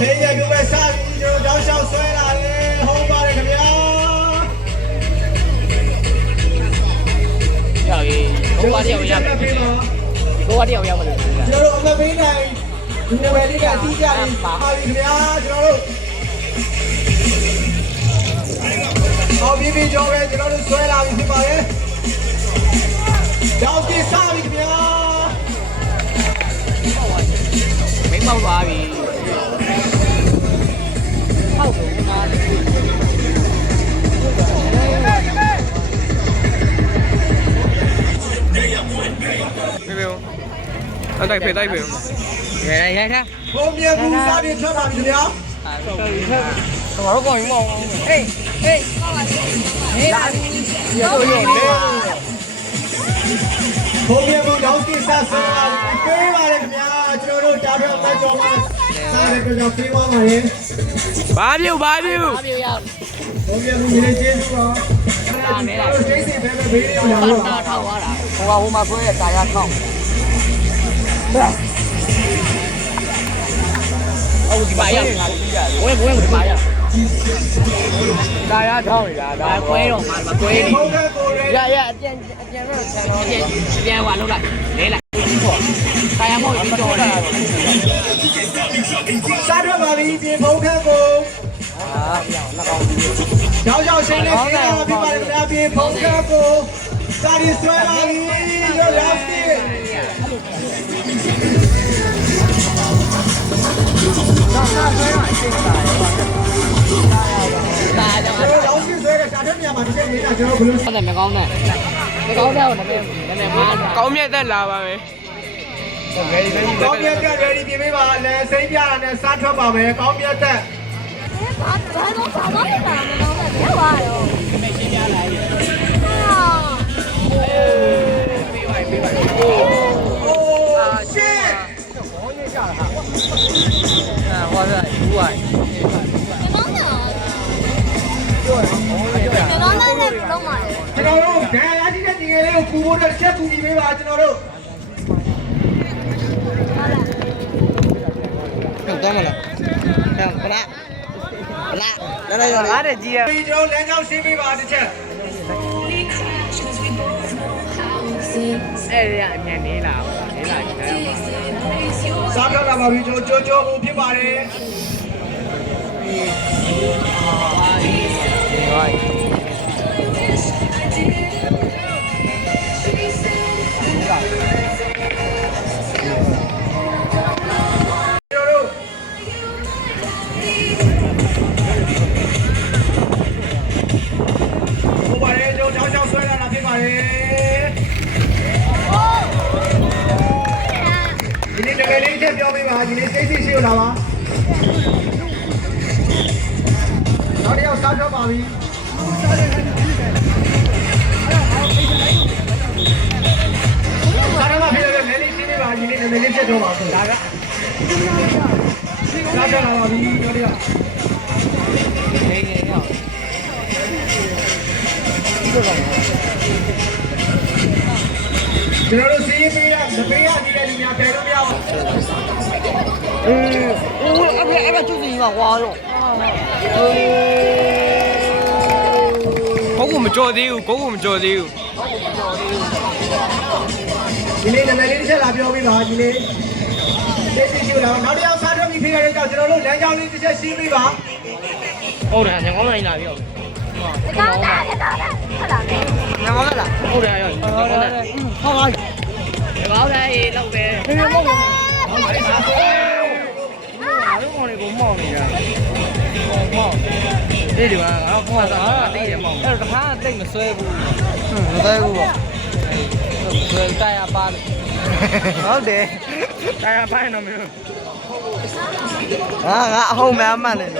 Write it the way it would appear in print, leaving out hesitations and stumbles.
ဆေးရတူပဲစပြီးကျွန်တော်တောက်လျှောက်ဆွဲလာတယ်ဟုတ်ပါတယ်ခင်ဗျာရပြီဘိုးဝါတယောက်ရမယ်ဘိုးဝါတယောက်ရမယ်ကျွန်တော်တို့အမပေးနိုင်ဒီနံပါတ်လေးကအတိအကျလေးပါပြီခင်ဗျာကျွန်တော်တို့အောင်ပြီးကြောပဲကျွန်တော်တို့ဆွဲလာပြီဖြစ်ပါတယ်ကြောက်ကြည့်စပြီခင်ဗျာမင်းမောက်သွားပြီဟောက်ကုန်တာဖေဖေတိုက်ဖေတိုက်ဖေရိုက်ထားဘုံမြေဘူးစားပြီးထွက်လာပြီခင်ဗျာကျွန်တော်တို့ကောင်းရင်မအောင်ဟေးဟေးလာရတော့ရုံနဲ့ဘုံမြေဘူးတောင်းကိစ္စဆွဲလာပေးပါတယ်ခင်ဗျာကျွန်တော်တို့တားပြောင်းမဲ့ကြောမှာစားရကြတော့ပေးပါပါရင်ဘာပြုတ်ရဘုံမြေဘူးရေးချင်းဆိုတော့စိတ်စိတ်ပဲပဲဘေးလေးအောင်လို့ထောက်သွားတာဟိုမှာဆွဲရတာရထောက်ဟုတ်ဒီပါရဝဲဒီပါရတာရထောင်းနေတာဒါကွဲတော့မှာကွဲနေရအပြန်တော့ဆန်တော့ပြန်ဟွာလောက်လိုက်လဲလိုက်တာရမို့ပြီးတော့တယ်စားထွက်ပါပြီပြင်ဘုံခက်ကိုရောက်ရှင်းလေးပြေးလာပြီပါလားပြင်ဘုံခက်ကိုစားရဆွဲလာပြီရောရောက်စီ老师说的下车面嘛，这些人家就不能。ဟုတ်တယ်မကောင်းနဲ့မကောင်းတဲ့ဟိုနည်းနည်းမားကောင်းမြတ်သက်လာပါမယ်ကောင်းမြတ်တက် ready ပြင်ပေးပါလဲစိမ့်ပြတာနဲ့စားထွက်ပါမယ်ကောင်းမြတ်တက်ဘာတော့ဘာတော့နေတာမကောင်းတဲ့ပြောပါတော့မရှင်းပြလိုက်ပေးပါအိုးရှင်းဘောနေကြတာဟာဟောတယ်ဘူးဝိုင်းမကောင်းတာပြောတယ်နဲ့လုံးပါလေကျွန်တော်တို့ဒဏ်ရာရှိတဲ့ညီငယ်လေးကိုပူဖို့တစ်ချက်ပူပြီးပေးပါကျွန်တော်တို့ဟုတ်တယ်မလားဟုတ်ပါလားလာလာတဲ့ကြီးရပြီးကျွန်တော်လမ်းကြောင်းရှင်းပေးပါတစ်ချက်အဲ့ရအမြန်နေလာစားပြောတာပါပြီကျွန်တော်ကြောဖို့ဖြစ်ပါတယ်ပြောပေးပါဒီနေ့စိတ်ရှိလာပါနောက်တစ်ယောက်စားတော့ပါပြီစားတော့ပါပြီလေလေးရှင်းပေးပါဒီနေ့နည်းလေးချက်တော့ပါဆိုဒါကစားတော့ပါပြီနောက်တစ်ယောက်နေနေတော့ကျွန်တော်တို့စီးပေးရမပေးရသေးတဲ့လူများတယ်လို့မရဘူးအဲ့ဒါ就是一万花肉ကိုကိုမကြော်သေးဘူးကိုကိုမကြော်သေးဘူးဒီနေ့နည်းလေးတစ်ချက်လာပြောပေးပါဒီနေ့စိတ်ရှိလာနောက်တစ်ယောက်စားတော့ပြီးဖေးရတဲ့ကြောင့်ကျွန်တော်တို့လမ်းကြောင်းလေးတစ်ချက်ရှင်းပေးပါဟုတ်တယ်ညောင်းလိုက်လာပြီဟုတ်ကောင်းတာဟုတ်လားညောင်းလာဟုတ်တယ်ရောဟုတ်တယ်ဟုတ်ပါဒီကောင်းတယ်လောက်ပဲဖေးမောက်ဟုတ်တယ်စားစေးအားလုံးကိုမောက်နေတာမောက်ဒီဒီမှာငါကတိတ်တယ်မောက်အဲ့တော့တခါတိတ်မဆွဲဘူးမဆွဲဘူးပေါ့ဆွဲတိုင်ရပါဟုတ်တယ်တိုင်ရပါတော့မင်းငါအဟုတ်မှန်မှန်တယ်